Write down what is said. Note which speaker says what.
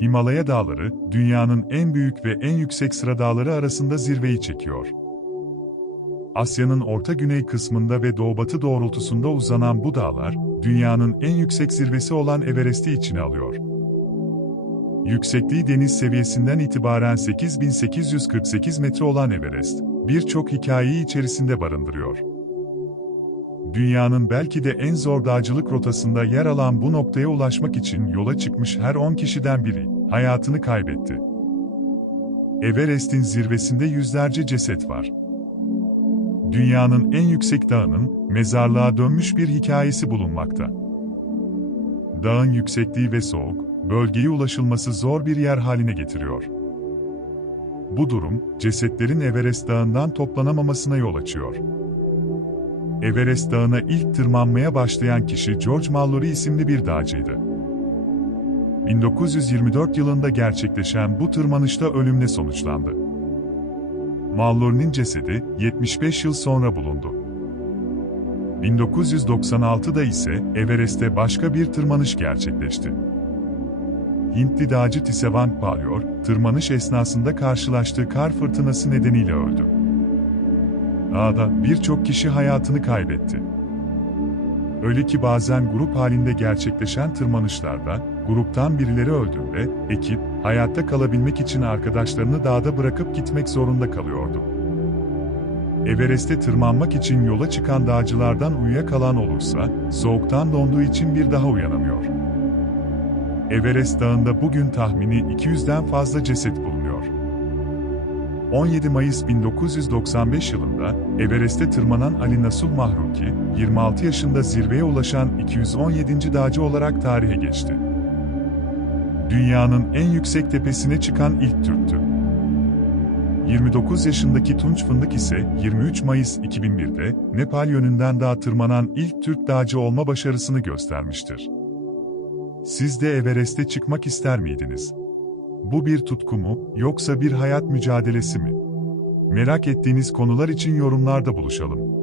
Speaker 1: Himalaya Dağları, dünyanın en büyük ve en yüksek sıra dağları arasında zirveyi çekiyor. Asya'nın orta güney kısmında ve doğu-batı doğrultusunda uzanan bu dağlar, dünyanın en yüksek zirvesi olan Everest'i içine alıyor. Yüksekliği deniz seviyesinden itibaren 8848 metre olan Everest, birçok hikayeyi içerisinde barındırıyor. Dünyanın belki de en zor dağcılık rotasında yer alan bu noktaya ulaşmak için yola çıkmış her 10 kişiden biri hayatını kaybetti. Everest'in zirvesinde yüzlerce ceset var. Dünyanın en yüksek dağının mezarlığa dönmüş bir hikayesi bulunmakta. Dağın yüksekliği ve soğuk, bölgeye ulaşılması zor bir yer haline getiriyor. Bu durum, cesetlerin Everest Dağı'ndan toplanamamasına yol açıyor. Everest Dağı'na ilk tırmanmaya başlayan kişi George Mallory isimli bir dağcıydı. 1924 yılında gerçekleşen bu tırmanışta ölümle sonuçlandı. Mallory'nin cesedi 75 yıl sonra bulundu. 1996'da ise Everest'te başka bir tırmanış gerçekleşti. Hintli dağcı Tisevang Palyor, tırmanış esnasında karşılaştığı kar fırtınası nedeniyle öldü. Dağda birçok kişi hayatını kaybetti. Öyle ki bazen grup halinde gerçekleşen tırmanışlarda, gruptan birileri öldüğünde, ekip, hayatta kalabilmek için arkadaşlarını dağda bırakıp gitmek zorunda kalıyordu. Everest'e tırmanmak için yola çıkan dağcılardan uyuyakalan olursa, soğuktan donduğu için bir daha uyanamıyor. Everest Dağı'nda bugün tahmini 200'den fazla ceset bulunuyor. 17 Mayıs 1995 yılında Everest'e tırmanan Ali Nasuh Mahruki, 26 yaşında zirveye ulaşan 217. dağcı olarak tarihe geçti. Dünyanın en yüksek tepesine çıkan ilk Türktü. 29 yaşındaki Tunç Fındık ise 23 Mayıs 2001'de Nepal yönünden dağa tırmanan ilk Türk dağcı olma başarısını göstermiştir. Siz de Everest'e çıkmak ister miydiniz? Bu bir tutku mu, yoksa bir hayat mücadelesi mi? Merak ettiğiniz konular için yorumlarda buluşalım.